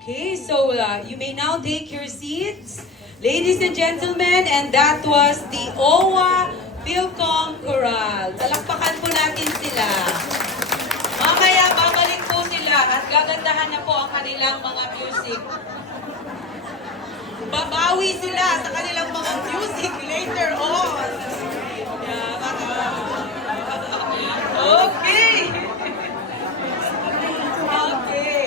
Okay, so you may now take your seats. Ladies and gentlemen, and that was the OWA Philcom Chorale. Palakpakan po natin sila. Mamaya, babalik po sila at gagandahan na po ang kanilang mga music. Babawi sila sa kanilang mga music later on. Okay. Okay.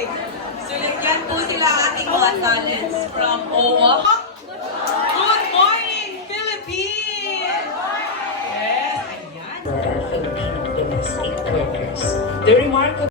So, yan po sila ating mga talents from OWA.